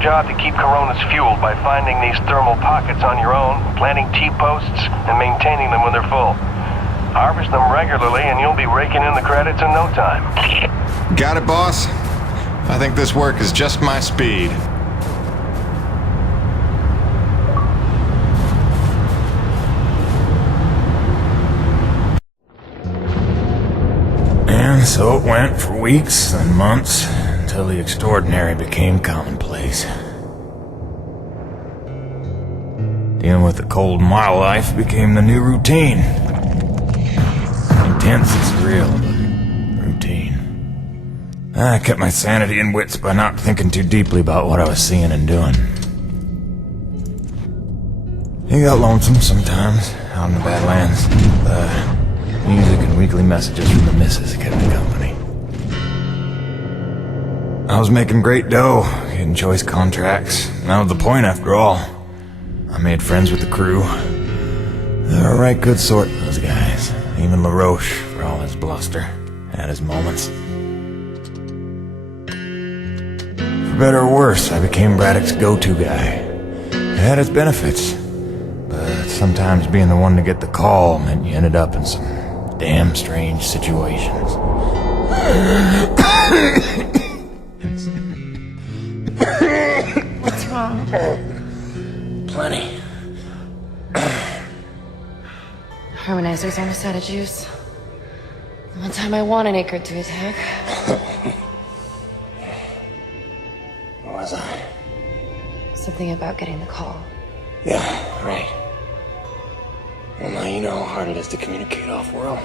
job to keep Coronas fueled by finding these thermal pockets on your own, planting T-posts, and maintaining them when they're full. Harvest them regularly and you'll be raking in the credits in no time. Got it, boss. I think this work is just my speed. And so it went for weeks and months, until the extraordinary became commonplace. Dealing with the cold mile life became the new routine. Intense and surreal, but routine. I kept my sanity and wits by not thinking too deeply about what I was seeing and doing. It got lonesome sometimes, out in the Badlands. Music and weekly messages from the missus kept me company. I was making great dough, getting choice contracts. That was the point, after all. I made friends with the crew. They're a right good sort, those guys. Even LaRoche, for all his bluster, had his moments. For better or worse, I became Braddock's go-to guy. It had its benefits, but sometimes being the one to get the call meant you ended up in some damn strange situations. What's wrong? Plenty. Harmonizers almost out of juice. The one time I want an acre to attack. What was I? Something about getting the call. Yeah, right. Well, now you know how hard it is to communicate off-world.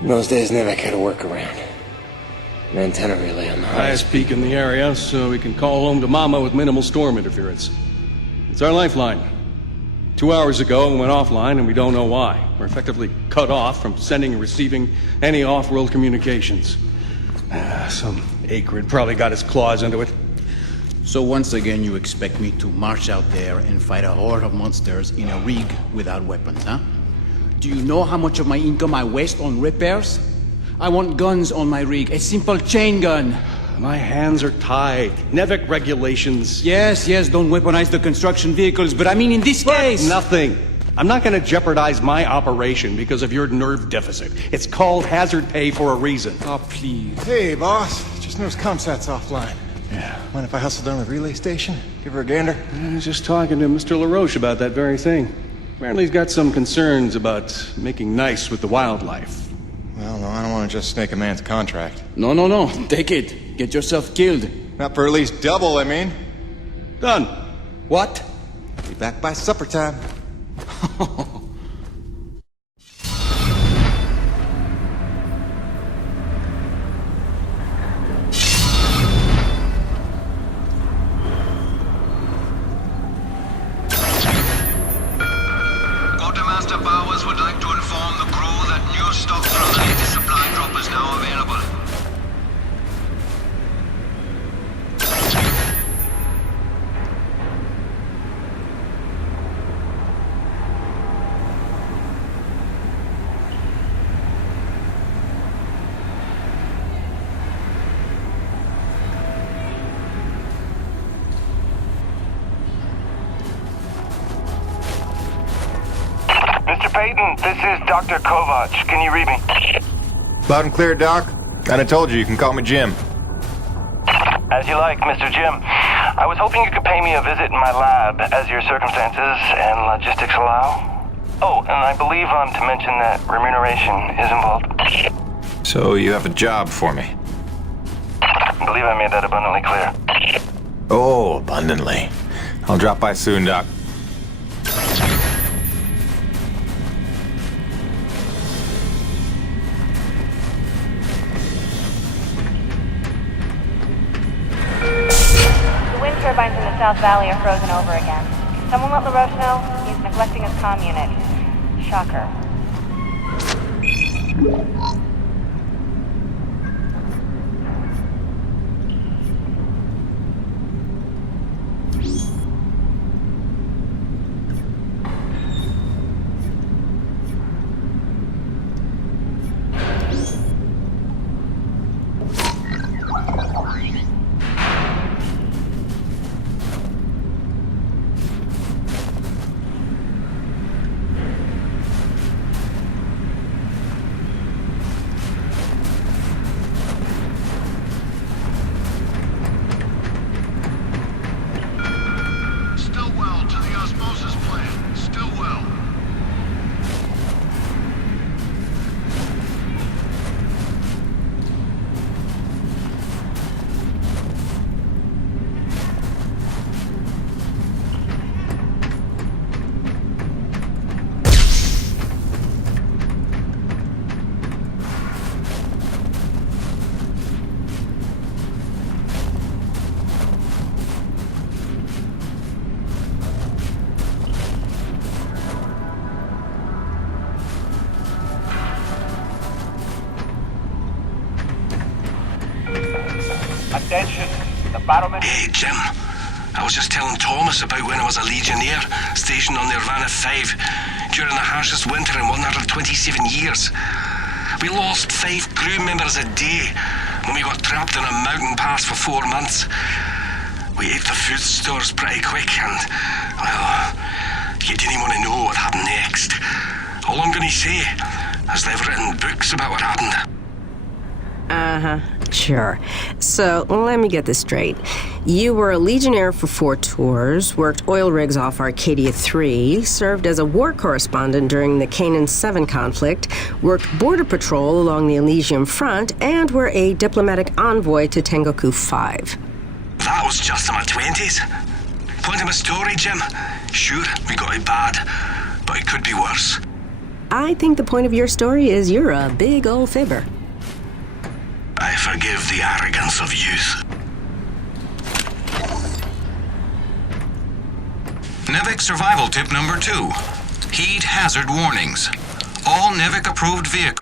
In those days, Nivek had a workaround. An antenna relay on the Highest peak in the area, so we can call home to Mama with minimal storm interference. It's our lifeline. 2 hours ago, we went offline, and we don't know why. We're effectively cut off from sending and receiving any off-world communications. Some acrid probably got his claws into it. So once again, you expect me to march out there and fight a horde of monsters in a rig without weapons, huh? Do you know how much of my income I waste on repairs? I want guns on my rig, a simple chain gun. My hands are tied. Nevik regulations. Yes, don't weaponize the construction vehicles, but I mean in this case... Nothing. I'm not going to jeopardize my operation because of your nerve deficit. It's called hazard pay for a reason. Oh, please. Hey, boss. Just noticed ComSat's offline. Yeah. Mind if I hustle down to the relay station? Give her a gander? I was just talking to Mr. LaRoche about that very thing. Apparently he's got some concerns about making nice with the wildlife. Well, no, I don't want to just snake a man's contract. No. Take it. Get yourself killed. Not for at least double, I mean. Done. What? Be back by supper time. Quartermaster Bowers would like to inform the crew that new stock from the latest supply drop is now available. Mr. Payton, this is Dr. Kovac. Can you read me? Loud and clear, Doc. Kinda told you can call me Jim. As you like, Mr. Jim. I was hoping you could pay me a visit in my lab as your circumstances and logistics allow. Oh, and I believe I'm to mention that remuneration is involved. So you have a job for me? I believe I made that abundantly clear. Oh, abundantly. I'll drop by soon, Doc. The wind turbines in the South Valley are frozen over again. Can someone let LaRoche know? He's neglecting his comm unit. Shocker. Hey, Jim. I was just telling Thomas about when I was a Legionnaire stationed on the Urbana 5 during the harshest winter in 127 years. We lost 5 crew members a day when we got trapped in a mountain pass for 4 months. We ate the food stores pretty quick and, well, you didn't want to know what happened next. All I'm going to say is they've written books about what happened. Sure. So, let me get this straight. You were a Legionnaire for 4 tours, worked oil rigs off Arcadia 3, served as a war correspondent during the Canaan 7 conflict, worked border patrol along the Elysium front, and were a diplomatic envoy to Tengoku 5. That was just in my 20s. Point of my story, Jim. Sure, we got it bad, but it could be worse. I think the point of your story is you're a big old fibber. I forgive the arrogance of youth. NEVIC survival tip number 2. Heed hazard warnings. All NEVIC approved vehicles.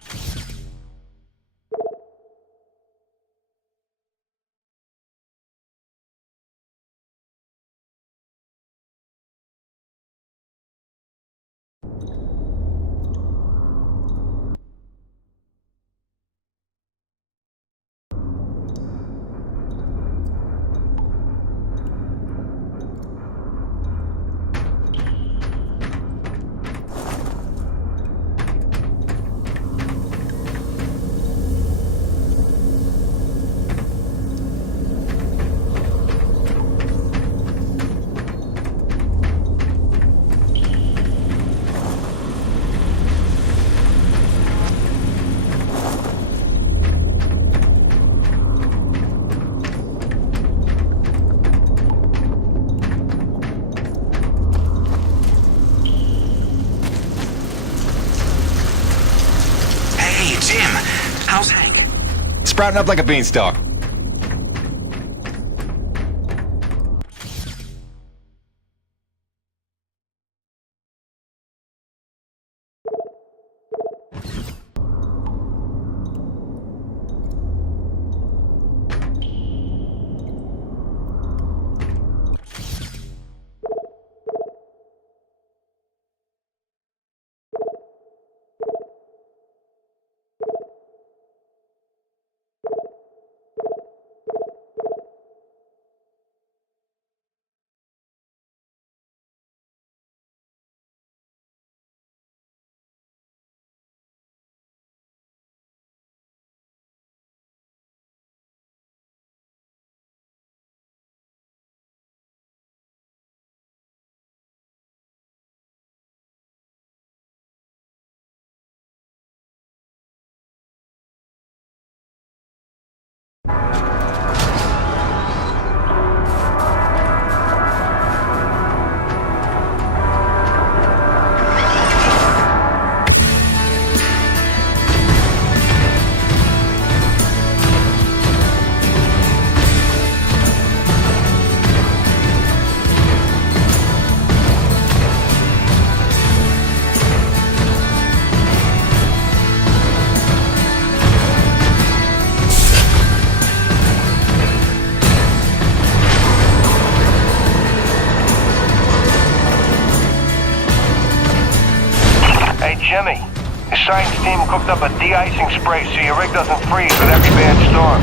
How's Hank? Sprouting up like a beanstalk. Jimmy, the science team cooked up a de-icing spray so your rig doesn't freeze with every bad storm.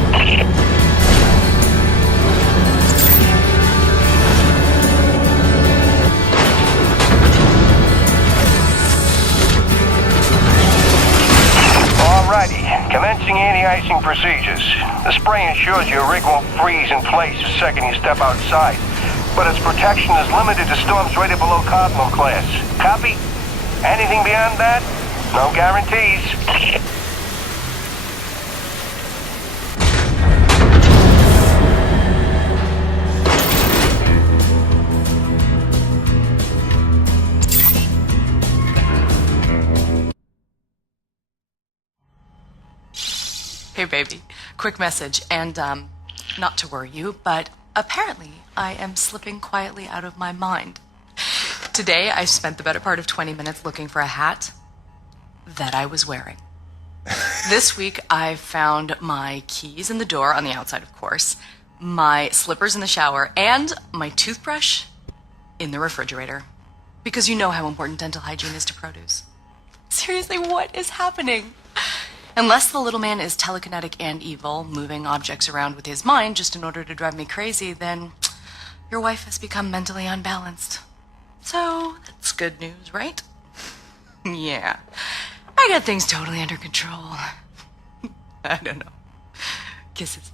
Alrighty, commencing anti-icing procedures. The spray ensures your rig won't freeze in place the second you step outside, but its protection is limited to storms rated below Cardinal class. Copy? Anything beyond that? No guarantees. Hey, baby. Quick message, and, not to worry you, but apparently I am slipping quietly out of my mind. Today, I spent the better part of 20 minutes looking for a hat that I was wearing. This week, I found my keys in the door, on the outside, of course, my slippers in the shower, and my toothbrush in the refrigerator. Because you know how important dental hygiene is to produce. Seriously, what is happening? Unless the little man is telekinetic and evil, moving objects around with his mind just in order to drive me crazy, then your wife has become mentally unbalanced. So, that's good news, right? Yeah. I got things totally under control. I don't know. Kisses.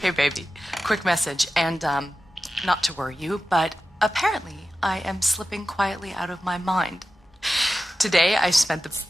Hey, baby. Quick message, and, not to worry you, but apparently I am slipping quietly out of my mind. Today I spent the...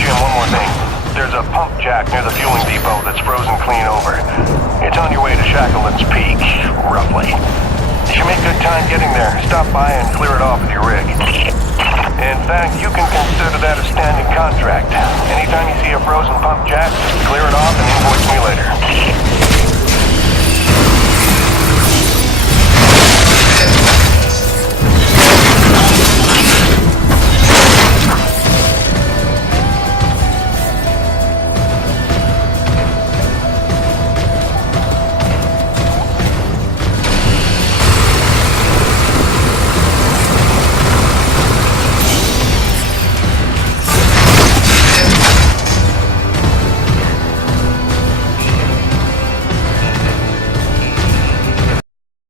Jim, one more thing. There's a pump jack near the fueling depot that's frozen clean over. It's on your way to Shackleton's Peak, roughly. You should make good time getting there. Stop by and clear it off with your rig. In fact, you can consider that a standing contract. Anytime you see a frozen pump jack, just clear it off and invoice me later.